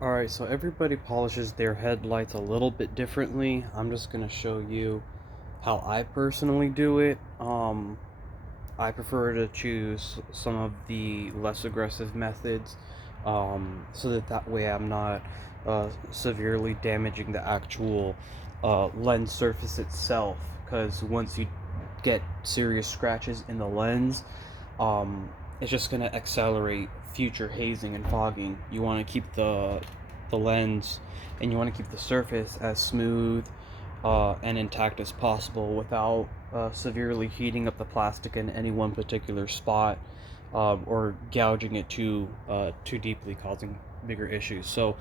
Alright, so everybody polishes their headlights a little bit differently. I'm just gonna show you how I personally do it. I prefer to choose some of the less aggressive methods, so that way I'm not severely damaging the actual lens surface itself. Because once you get serious scratches in the lens, um, it's just gonna accelerate future hazing and fogging. You want to keep the lens, and you want to keep the surface as smooth and intact as possible without severely heating up the plastic in any one particular spot, or gouging it too deeply, causing bigger issues. So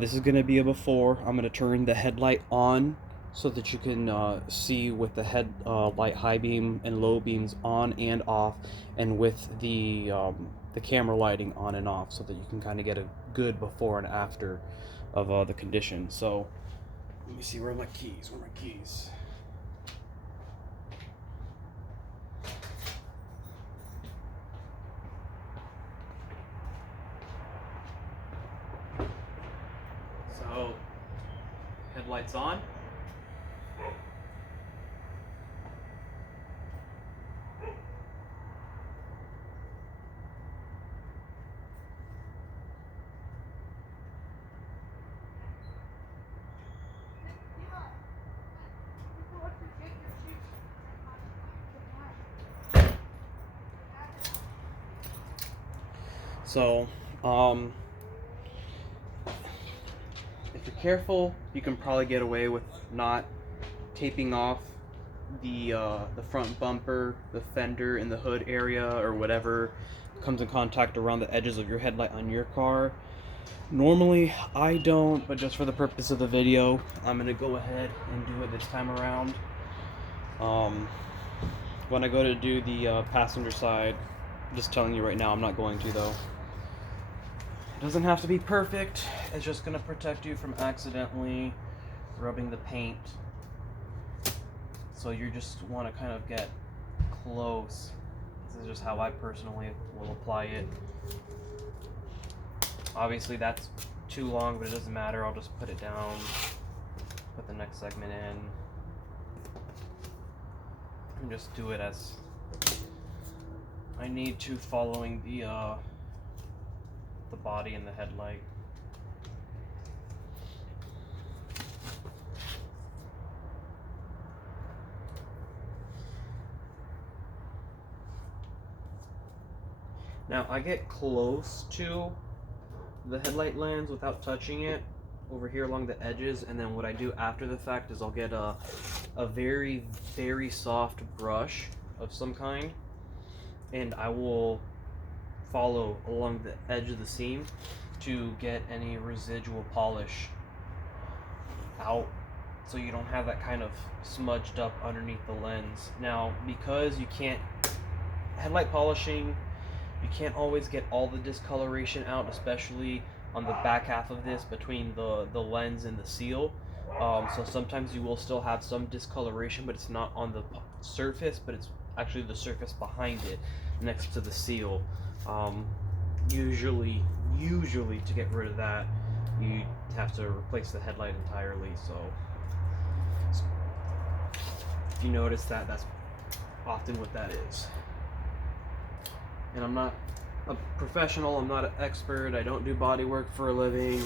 this is going to be a before. I'm going to turn the headlight on so that you can see with the headlight high beam and low beams on and off, and with the camera lighting on and off, so that you can kind of get a good before and after of the condition. So let me see, where are my keys? Where are my keys? So, headlights on. So, if you're careful, you can probably get away with not taping off the front bumper, the fender, and the hood area, or whatever comes in contact around the edges of your headlight on your car. Normally, I don't, but just for the purpose of the video, I'm gonna go ahead and do it this time around. Um, when I go to do the passenger side, just telling you right now, I'm not going to though. It doesn't have to be perfect. It's just gonna protect you from accidentally rubbing the paint. So you just want to kind of get close. This is just how I personally will apply it. Obviously that's too long, but it doesn't matter. I'll just put it down, put the next segment in, and just do it as I need to, following the body and the headlight. Now I get close to the headlight lens without touching it over here along the edges, and then what I do after the fact is I'll get a very, very soft brush of some kind, and I will follow along the edge of the seam to get any residual polish out, so you don't have that kind of smudged up underneath the lens. Now, because you can't, headlight polishing, you can't always get all the discoloration out, especially on the back half of this between the lens and the seal. So sometimes you will still have some discoloration, but it's not on the surface, but it's actually the surface behind it next to the seal. Usually to get rid of that, you have to replace the headlight entirely. So if you notice that, that's often what that is. And I'm not a professional, I'm not an expert, I don't do body work for a living.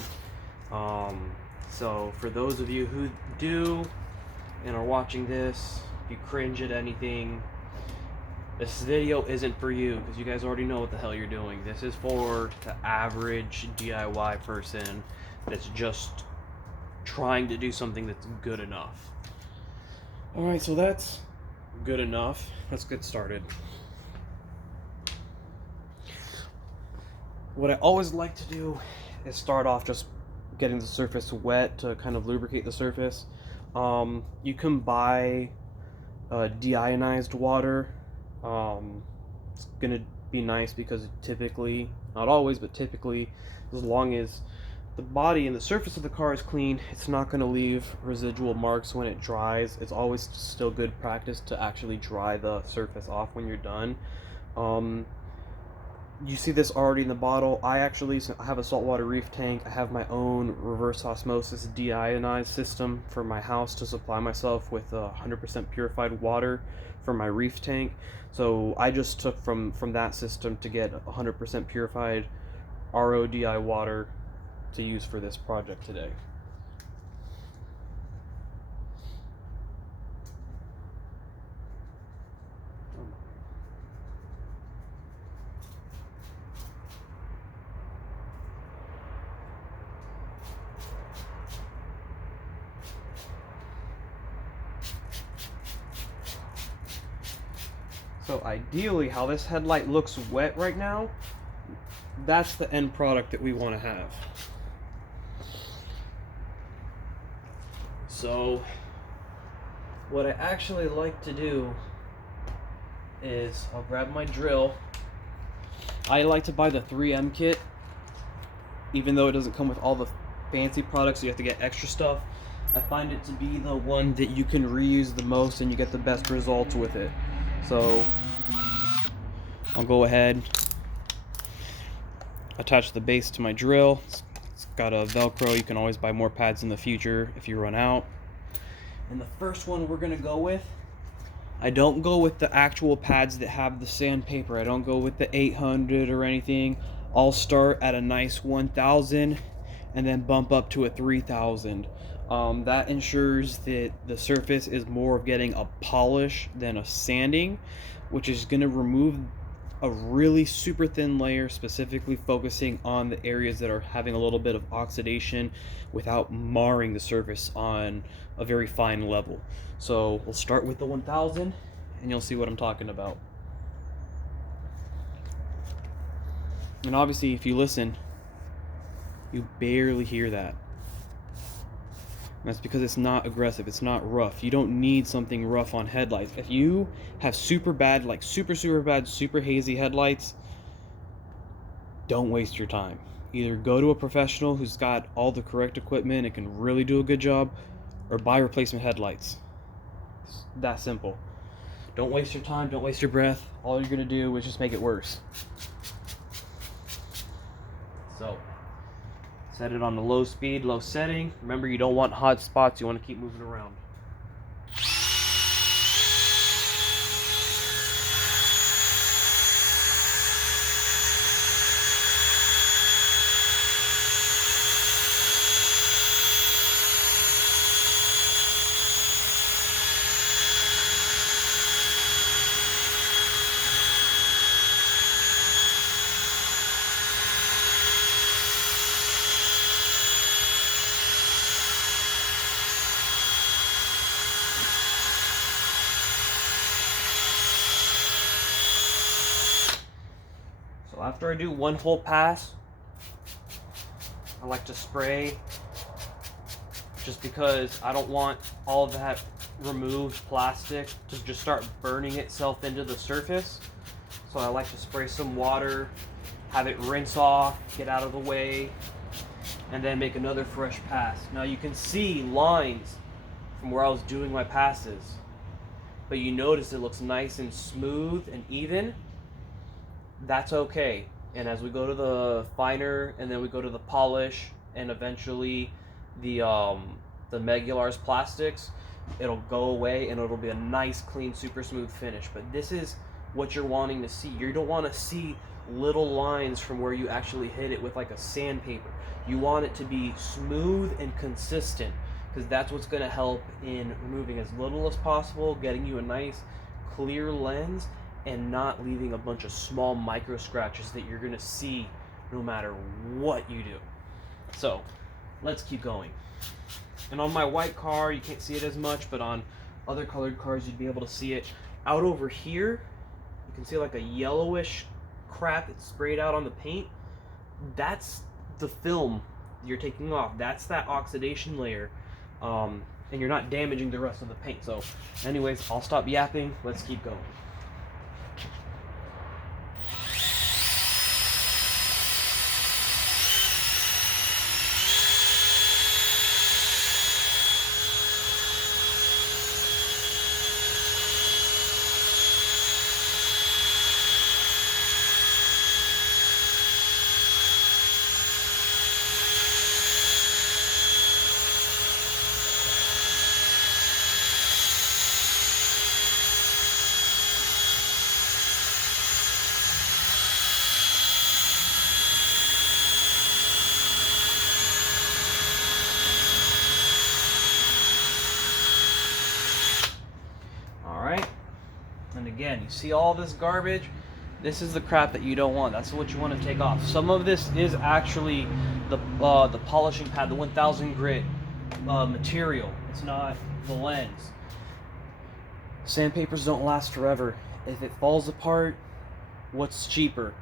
So for those of you who do and are watching this, if you cringe at anything, this video isn't for you, because you guys already know what the hell you're doing. This is for the average DIY person that's just trying to do something that's good enough. Alright, so that's good enough. Let's get started. What I always like to do is start off just getting the surface wet to kind of lubricate the surface. You can buy deionized water. It's gonna be nice because typically, not always, but typically, as long as the body and the surface of the car is clean, it's not going to leave residual marks when it dries. It's always still good practice to actually dry the surface off when you're done. you see this already in the bottle. I have a saltwater reef tank. I have my own reverse osmosis deionized system for my house to supply myself with 100% purified water for my reef tank. So I just took from that system to get 100% purified RODI water to use for this project today. So ideally, how this headlight looks wet right now, that's the end product that we want to have. So what I actually like to do is I'll grab my drill. I like to buy the 3M kit, even though it doesn't come with all the fancy products, so you have to get extra stuff. I find it to be the one that you can reuse the most and you get the best results with it. So I'll go ahead, attach the base to my drill. It's got a Velcro. You can always buy more pads in the future if you run out. And the first one we're gonna go with, I don't go with the actual pads that have the sandpaper. I don't go with the 800 or anything. I'll start at a nice 1000 and then bump up to a 3000. That ensures that the surface is more of getting a polish than a sanding, which is going to remove a really super thin layer, specifically focusing on the areas that are having a little bit of oxidation without marring the surface on a very fine level. So we'll start with the 1000 and you'll see what I'm talking about. And obviously if you listen, you barely hear that. And that's because it's not aggressive, it's not rough. You don't need something rough on headlights. If you have super bad, like super bad, super hazy headlights, don't waste your time. Either go to a professional who's got all the correct equipment and can really do a good job, or buy replacement headlights. It's that simple. Don't waste your time, don't waste your breath. All you're gonna do is just make it worse. So set it on the low speed, low setting. Remember, you don't want hot spots, you want to keep moving around. So after I do one whole pass, I like to spray, just because I don't want all of that removed plastic to just start burning itself into the surface. So I like to spray some water, have it rinse off, get out of the way, and then make another fresh pass. Now you can see lines from where I was doing my passes, but you notice it looks nice and smooth and even. That's okay. And as we go to the finer, and then we go to the polish, and eventually the Megulars plastics, it'll go away and it'll be a nice, clean, super smooth finish. But this is what you're wanting to see. You don't want to see little lines from where you actually hit it with like a sandpaper. You want it to be smooth and consistent, because that's what's going to help in removing as little as possible, getting you a nice clear lens, and not leaving a bunch of small micro scratches that you're going to see no matter what you do. So let's keep going. And on my white car, you can't see it as much, but on other colored cars, you'd be able to see it. Out over here, you can see like a yellowish crap that's sprayed out on the paint. That's the film you're taking off. That's that oxidation layer. And you're not damaging the rest of the paint. So anyways, I'll stop yapping. Let's keep going. Again, you see all this garbage? This is the crap that you don't want. That's what you want to take off. Some of this is actually the polishing pad, the 1000 grit material. It's not the lens. Sandpapers don't last forever. If it falls apart, what's cheaper?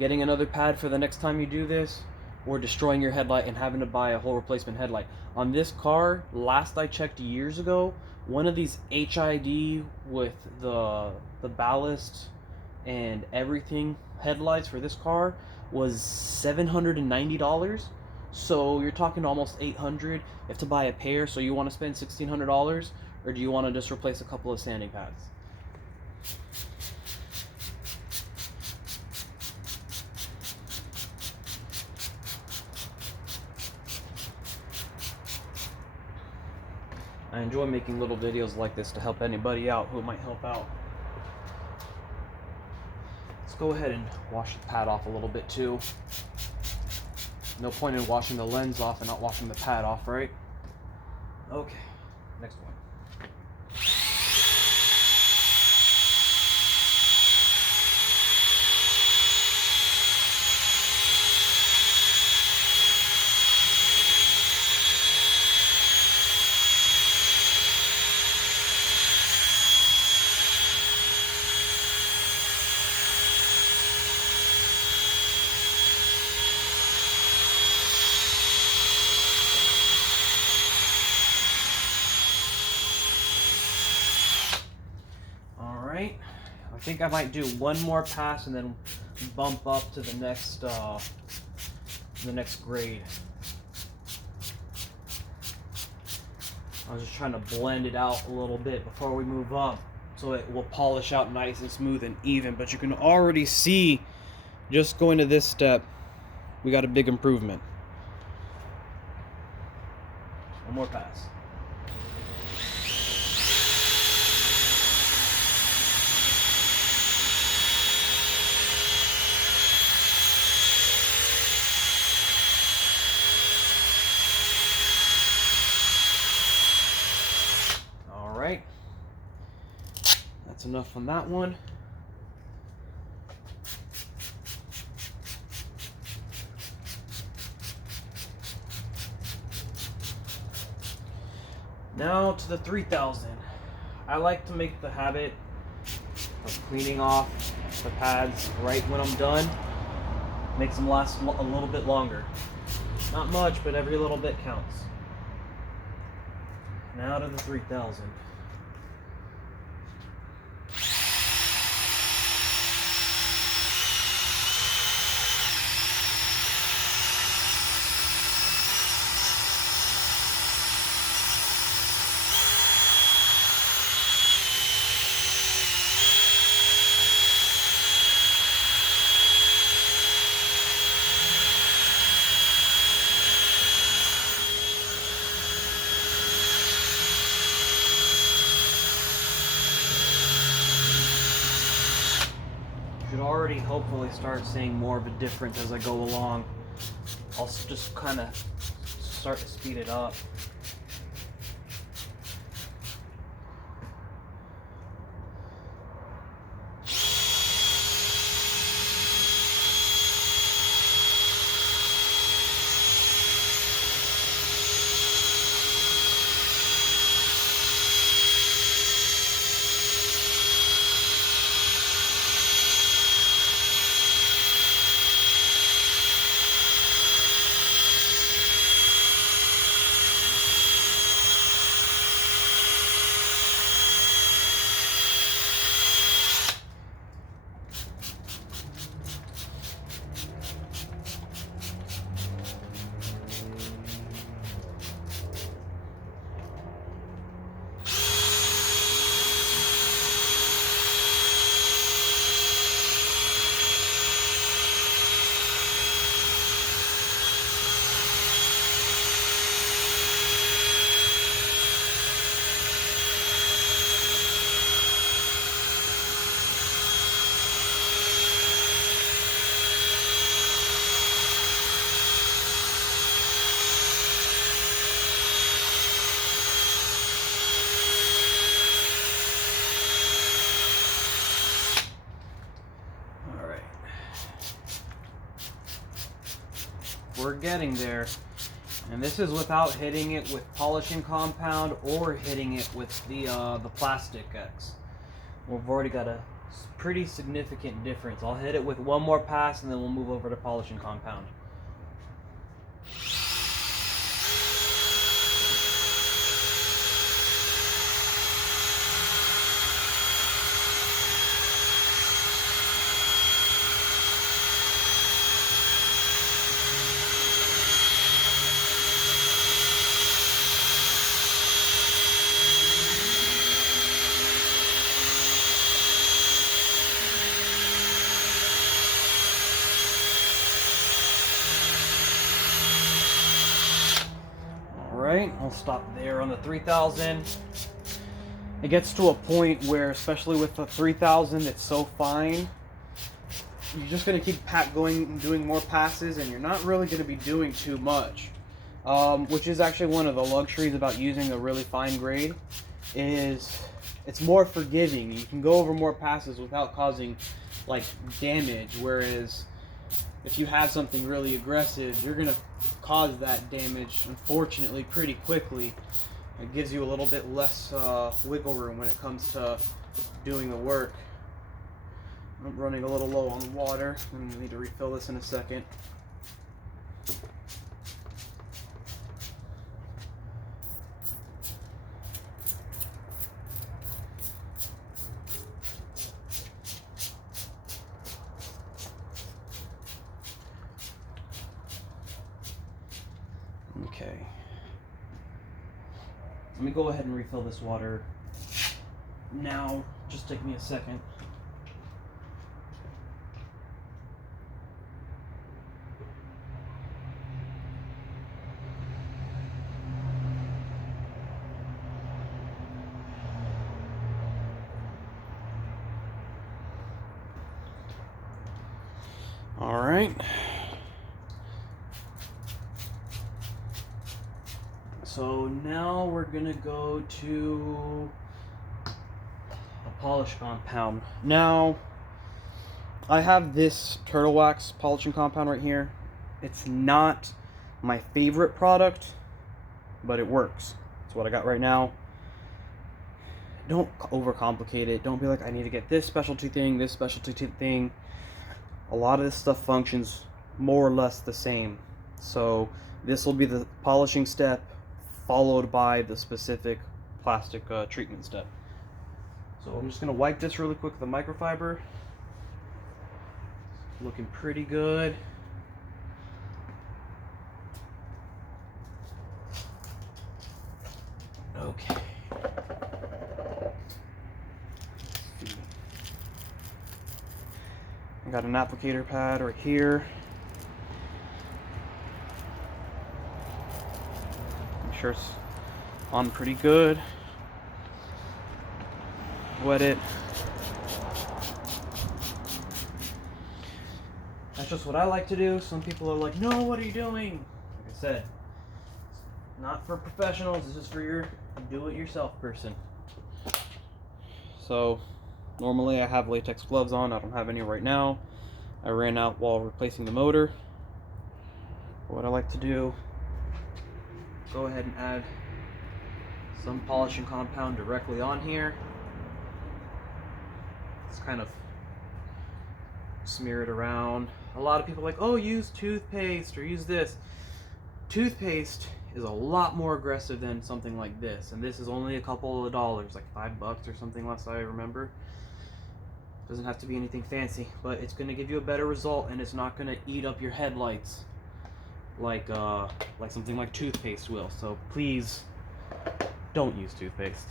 Getting another pad for the next time you do this, or destroying your headlight and having to buy a whole replacement headlight? On this car, last I checked years ago, one of these HID with the ballast and everything headlights for this car was $790. So you're talking almost $800. You have to buy a pair, so you want to spend $1,600, or do you want to just replace a couple of sanding pads? I enjoy making little videos like this to help anybody out who might help out. Let's go ahead and wash the pad off a little bit too. No point in washing the lens off and not washing the pad off, right? Okay, next one. I think I might do one more pass and then bump up to the next grade. I was just trying to blend it out a little bit before we move up, so it will polish out nice and smooth and even. But you can already see, just going to this step, we got a big improvement. One more pass. Alright, that's enough on that one. Now to the 3000. I like to make the habit of cleaning off the pads right when I'm done. Makes them last a little bit longer. Not much, but every little bit counts. Now to the 3000. Should already hopefully start seeing more of a difference as I go along. I'll just kind of start to speed it up. getting there. And this is without hitting it with polishing compound or hitting it with the Plastic X. We've already got a pretty significant difference. I'll hit it with one more pass and then we'll move over to polishing compound. Alright, I'll stop there on the 3000. It gets to a point where, especially with the 3000, it's so fine. You're just going to keep going and doing more passes, and you're not really going to be doing too much. Which is actually one of the luxuries about using a really fine grade, is it's more forgiving. You can go over more passes without causing like damage, whereas if you have something really aggressive, you're going to cause that damage, unfortunately, pretty quickly. It gives you a little bit less wiggle room when it comes to doing the work. I'm running a little low on the water. I'm going to need to refill this in a second. Okay. Let me go ahead and refill this water now. Just take me a second. All right. So now we're gonna go to a polish compound. Now, I have this turtle wax polishing compound right here. It's not my favorite product, but it works. It's what I got right now. Don't overcomplicate it. Don't be like, I need to get this specialty thing, this specialty thing. A lot of this stuff functions more or less the same. So this will be the polishing step, followed by the specific plastic treatment step. So I'm just going to wipe this really quick with the microfiber. Looking pretty good. Okay. I got an applicator pad right here. Make sure it's on pretty good. Wet it. That's just what I like to do. Some people are like, no, what are you doing? Like I said, not for professionals, this is for your do-it-yourself person. So, normally I have latex gloves on. I don't have any right now. I ran out while replacing the motor. What I like to do, go ahead and add some polishing compound directly on here. Just kind of smear it around. A lot of people are like, oh, use toothpaste or use this. Toothpaste is a lot more aggressive than something like this, and this is only a couple of dollars, like $5 or something less, I remember. Doesn't have to be anything fancy, but it's going to give you a better result, and it's not going to eat up your headlights like something like toothpaste will. So please don't use toothpaste.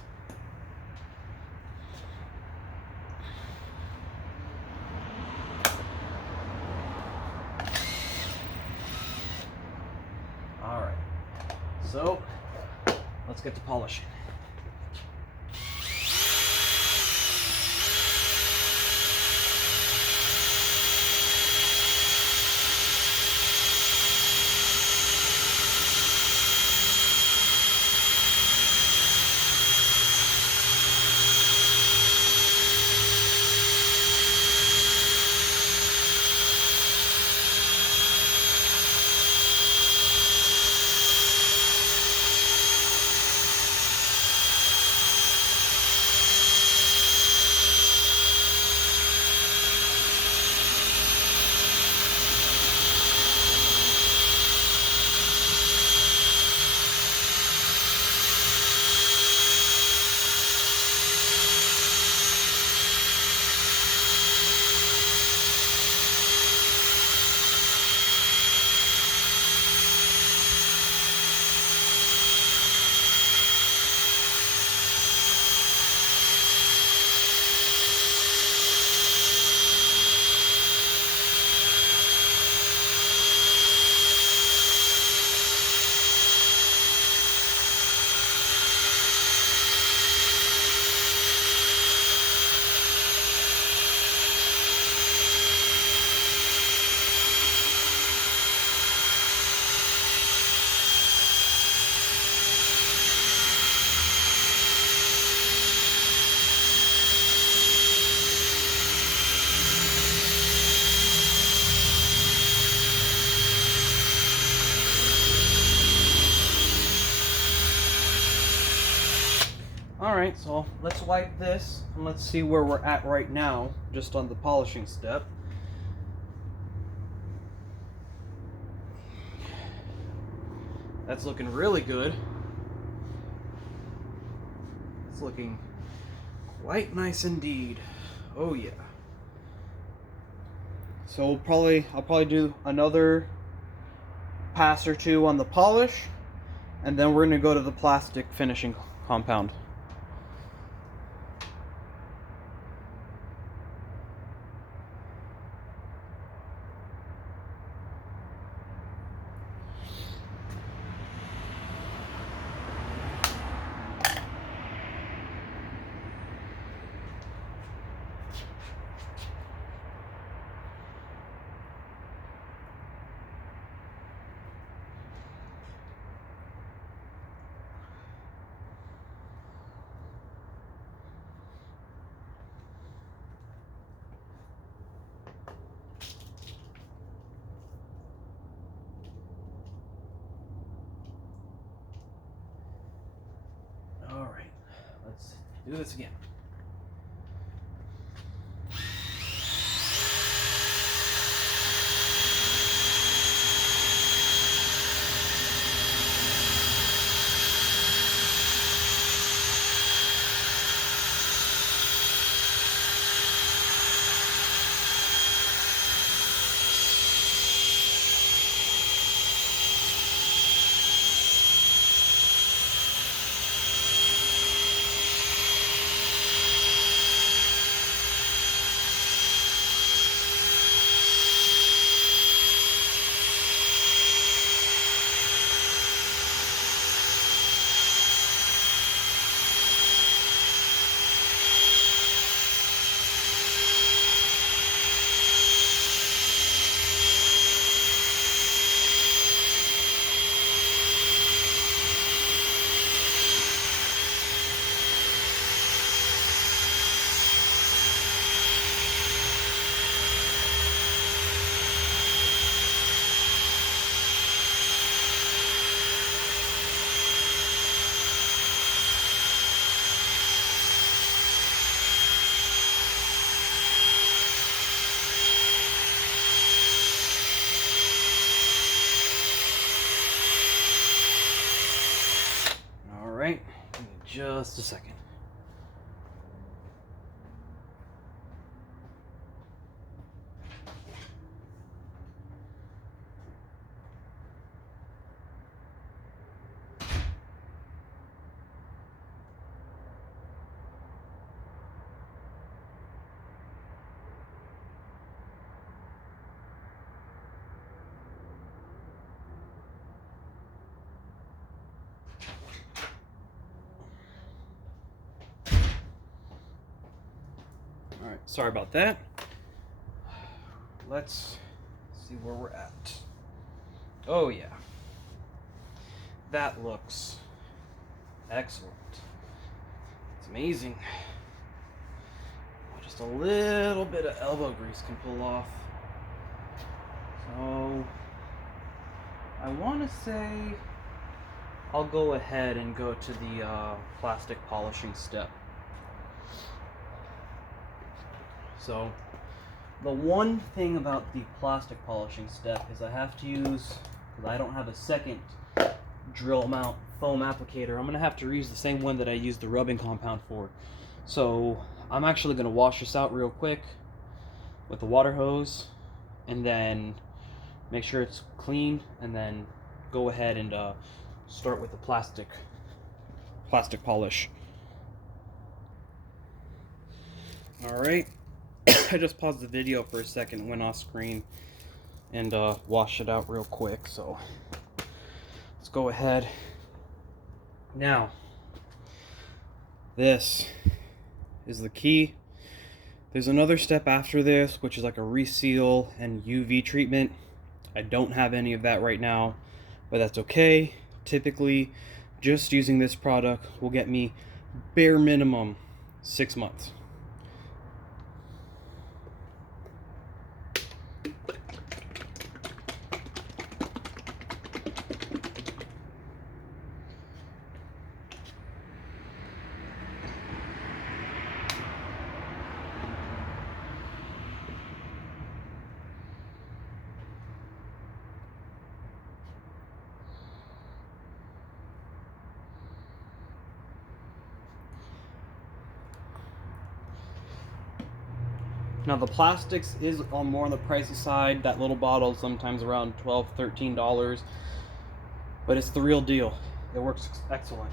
All right, so let's get to polishing. Alright, so let's wipe this and let's see where we're at right now, just on the polishing step. That's looking really good. It's looking quite nice indeed. Oh yeah. So I'll probably do another pass or two on the polish, and then we're gonna go to the plastic finishing compound. Alright, let's do this again. Alright, give me just a second. Alright, sorry about that. Let's see where we're at. Oh yeah. That looks excellent. It's amazing. Just a little bit of elbow grease can pull off. So I want to say I'll go ahead and go to the plastic polishing step. So the one thing about the plastic polishing step is I have to use, because I don't have a second drill mount foam applicator, I'm going to have to reuse the same one that I used the rubbing compound for. So I'm actually going to wash this out real quick with the water hose and then make sure it's clean, and then go ahead and start with the plastic polish. Alright. I just paused the video for a second, went off screen, and washed it out real quick. So let's go ahead. Now, this is the key. There's another step after this, which is like a reseal and UV treatment. I don't have any of that right now, but that's okay. Typically, just using this product will get me bare minimum 6 months. Now the plastics is on more on the pricey side. That little bottle is sometimes around $12, $13, but it's the real deal. It works excellent.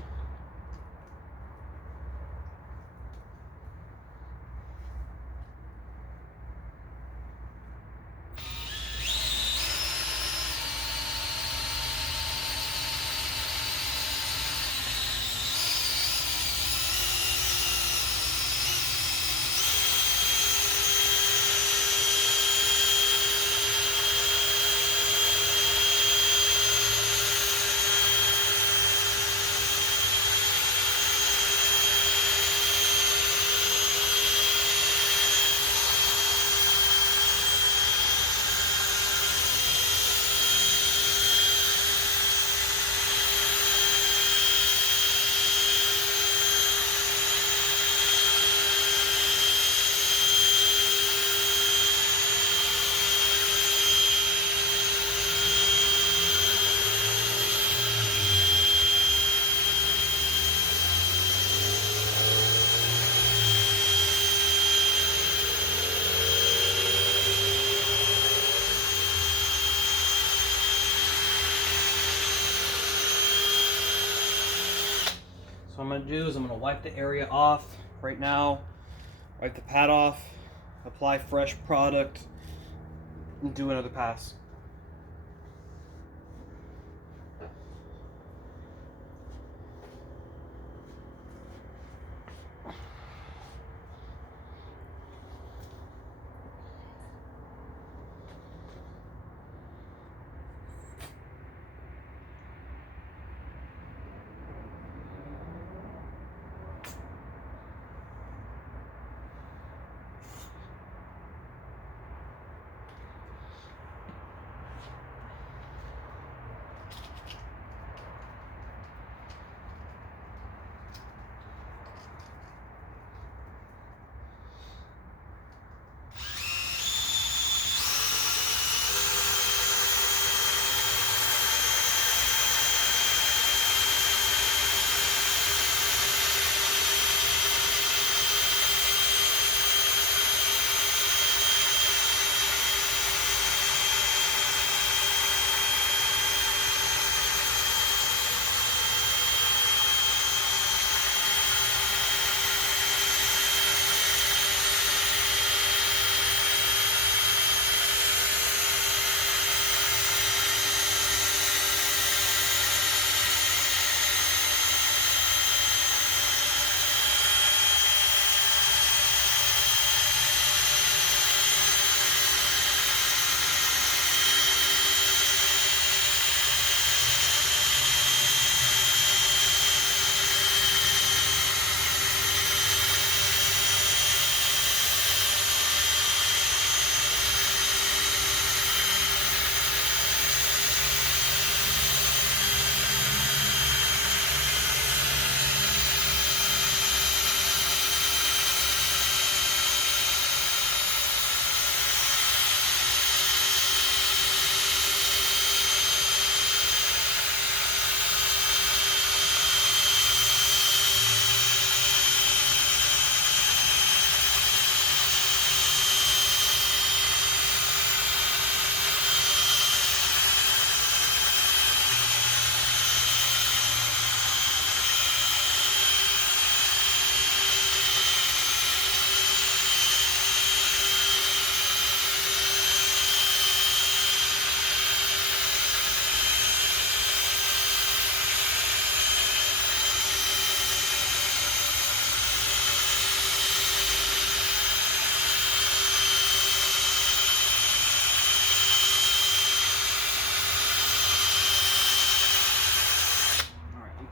So what I'm going to do is I'm going to wipe the area off right now, wipe the pad off, apply fresh product, and do another pass.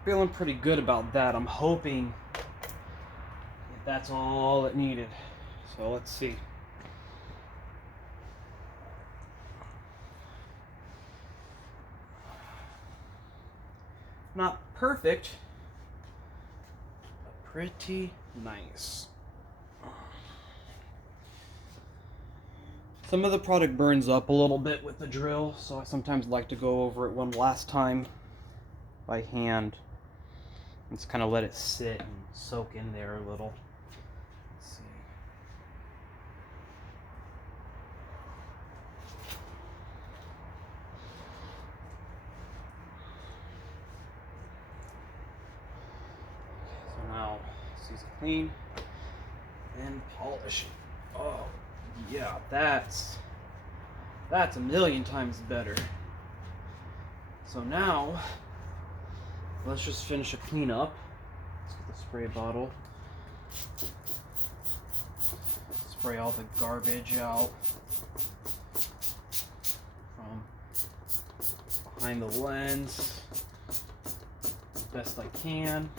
Feeling pretty good about that. I'm hoping that that's all it needed. So let's see. Not perfect, but pretty nice. Some of the product burns up a little bit with the drill, so I sometimes like to go over it one last time by hand. Just kind of let it sit and soak in there a little. Let's see. use a clean and polish it. Oh, yeah, that's a million times better. So now, let's just finish a cleanup. Let's get the spray bottle. Spray all the garbage out from behind the lens as best I can.